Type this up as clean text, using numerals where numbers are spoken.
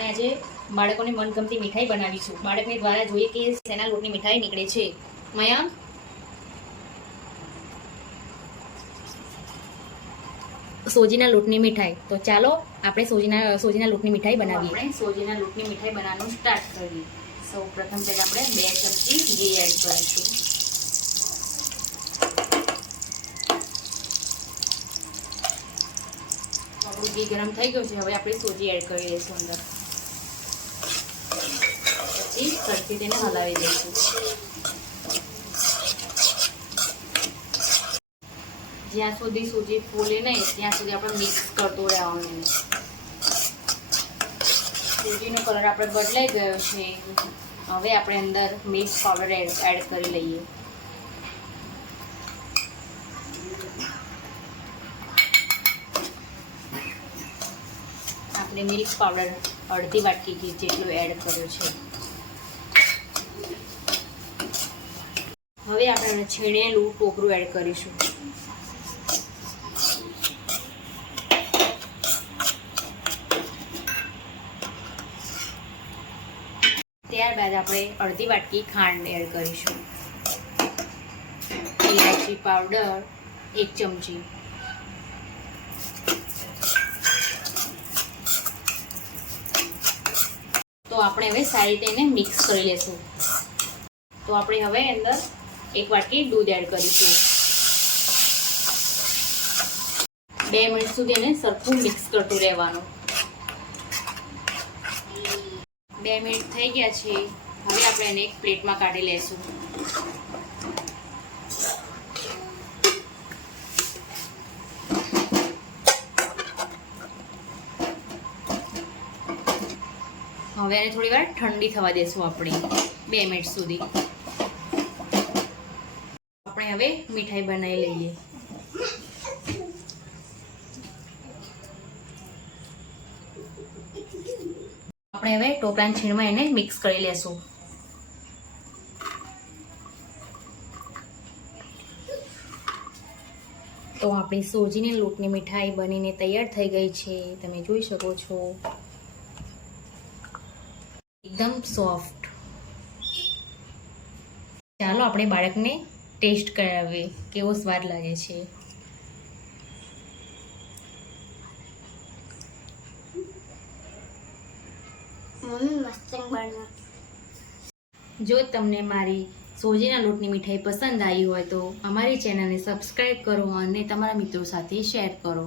આપણે આજે બાળકોને મનગમતી મીઠાઈ બનાવીશું. બાળકને દ્વારા જોઈએ કે શેના લોટની મીઠાઈ નીકળે છે. મયા સોજીના લોટની મીઠાઈ. તો ચાલો આપણે સોજીના લોટની મીઠાઈ બનાવીએ. આપણે સોજીના લોટની મીઠાઈ બનાવવાનું સ્ટાર્ટ કરીએ. સૌ પ્રથમ પહેલા આપણે 2 ચમચી ઘી એડ કરીશું. આપણું ઘી ગરમ થઈ ગયું છે. હવે આપણે સોજી એડ કરી દઈશું અંદર. પછી સરખી તેને હલાવી દઈશું. જ્યાં સુધી સૂજી ફૂલે નહીં ત્યાં સુધી આપણે મિક્સ કરતું રહેવાનું. સૂજીનો કલર આપણે બદલાઈ ગયો છે. હવે આપણે અંદર મિક્સ પાવડર એડ કરી લઈએ. આપણે મિલ્ક પાવડર અડધી વાટકી જેટલું એડ કર્યું છે. હવે આપણે છીણેલું ટોપરું એડ કરીશું. ત્યારબાદ આપણે અડધી વાટકી ખાંડ એડ કરીશું. ઇલાયચી પાવડર 1 ચમચી. તો આપણે હવે સારી રીતે એને મિક્સ કરી લેશું. તો આપણે હવે અંદર 1 વાટકી દૂધ એડ કરીશું. 2 મિનિટ સુધી એને સરખું મિક્સ કરતું રહેવાનું. 2 મિનિટ થઈ ગયા છે. હવે આપણે એને એક પ્લેટમાં કાઢી લેશું. હવે એને થોડી વાર ઠંડી થવા દેશું આપણે 2 મિનિટ સુધી. આપણે હવે મીઠાઈ બનાવી લઈએ. આપણે હવે ટોપરાની છીણમાં એને મિક્સ કરી લેશું. તો આપણી સોજીની લોટની મીઠાઈ બનીને તૈયાર થઈ ગઈ છે. તમે જોઈ શકો છો એકદમ સોફ્ટ. ચાલો આપણે બાળકને ટેસ્ટ કરાવીએ કેવો સ્વાદ લાગે છે. જો તમને મારી સોજીના લોટની મીઠાઈ પસંદ આવી હોય તો અમારી ચેનલને સબસ્ક્રાઈબ કરો અને તમારા મિત્રો સાથે શેર કરો.